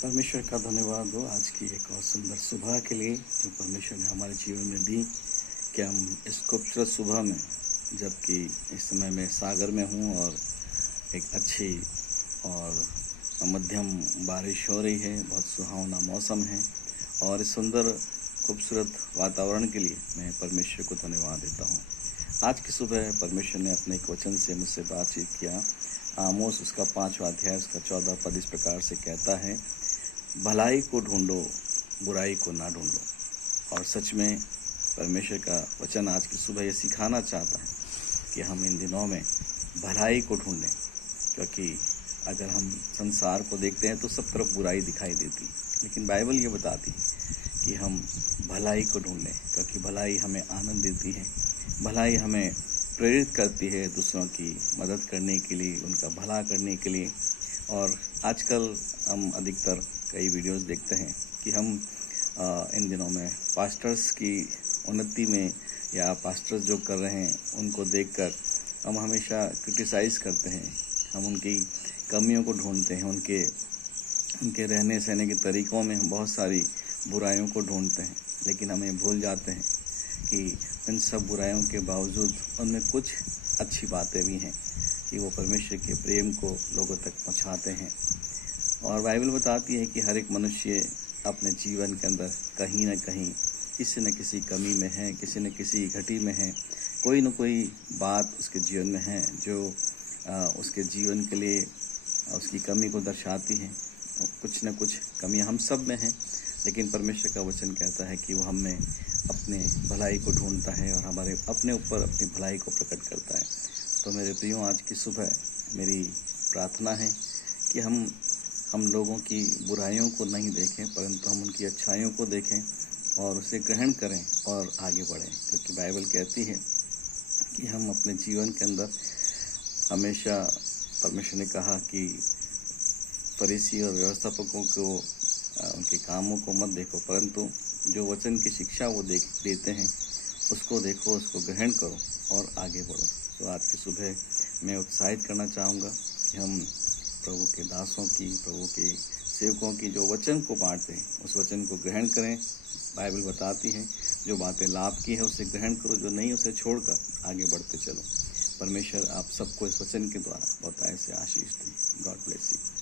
परमेश्वर का धन्यवाद हो आज की एक और सुंदर सुबह के लिए जो परमेश्वर ने हमारे जीवन में दी कि हम इस खूबसूरत सुबह में, जबकि इस समय मैं सागर में हूँ और एक अच्छी और मध्यम बारिश हो रही है, बहुत सुहावना मौसम है और इस सुंदर खूबसूरत वातावरण के लिए मैं परमेश्वर को धन्यवाद देता हूँ। आज की सुबह परमेश्वर ने अपने एक वचन से मुझसे बातचीत किया। आमोस उसका 5वां अध्याय उसका 14 पद इस प्रकार से कहता है, भलाई को ढूंढो, बुराई को ना ढूंढो। और सच में परमेश्वर का वचन आज की सुबह ये सिखाना चाहता है कि हम इन दिनों में भलाई को ढूंढें, क्योंकि अगर हम संसार को देखते हैं तो सब तरफ बुराई दिखाई देती है, लेकिन बाइबल ये बताती है कि हम भलाई को ढूंढें, क्योंकि भलाई हमें आनंद देती है, भलाई हमें प्रेरित करती है दूसरों की मदद करने के लिए, उनका भला करने के लिए। और आजकल हम अधिकतर कई वीडियोस देखते हैं कि हम इन दिनों में पास्टर्स की उन्नति में या पास्टर्स जो कर रहे हैं उनको देखकर हम हमेशा क्रिटिसाइज़ करते हैं, हम उनकी कमियों को ढूंढते हैं, उनके रहने सहने के तरीक़ों में हम बहुत सारी बुराइयों को ढूंढते हैं, लेकिन हमें भूल जाते हैं कि इन सब बुराइयों के बावजूद उनमें कुछ अच्छी बातें भी हैं कि वो परमेश्वर के प्रेम को लोगों तक पहुंचाते हैं। और बाइबल बताती है कि हर एक मनुष्य अपने जीवन के अंदर कहीं ना कहीं किसी न किसी कमी में है, किसी न किसी घटी में है, कोई न कोई बात उसके जीवन में है जो उसके जीवन के लिए उसकी कमी को दर्शाती है। कुछ न कुछ कमियां हम सब में हैं, लेकिन परमेश्वर का वचन कहता है कि वो हमें अपने भलाई को ढूंढता है और हमारे अपने ऊपर अपनी भलाई को प्रकट करता है। तो मेरे प्रियो, आज की सुबह मेरी प्रार्थना है कि हम लोगों की बुराइयों को नहीं देखें, परंतु हम उनकी अच्छाइयों को देखें और उसे ग्रहण करें और आगे बढ़ें, क्योंकि बाइबल कहती है कि हम अपने जीवन के अंदर हमेशा, परमेश्वर ने कहा कि फरीसी और व्यवस्थापकों को उनके कामों को मत देखो, परंतु जो वचन की शिक्षा वो देते हैं उसको देखो, उसको ग्रहण करो और आगे बढ़ो। तो आज की सुबह मैं उत्साहित करना चाहूँगा कि हम प्रभु के दासों की, प्रभु के सेवकों की जो वचन को बांटते हैं उस वचन को ग्रहण करें। बाइबल बताती है जो बातें लाभ की है उसे ग्रहण करो, जो नहीं उसे छोड़कर आगे बढ़ते चलो। परमेश्वर आप सबको इस वचन के द्वारा बहुत ऐसे आशीष दें। God bless you.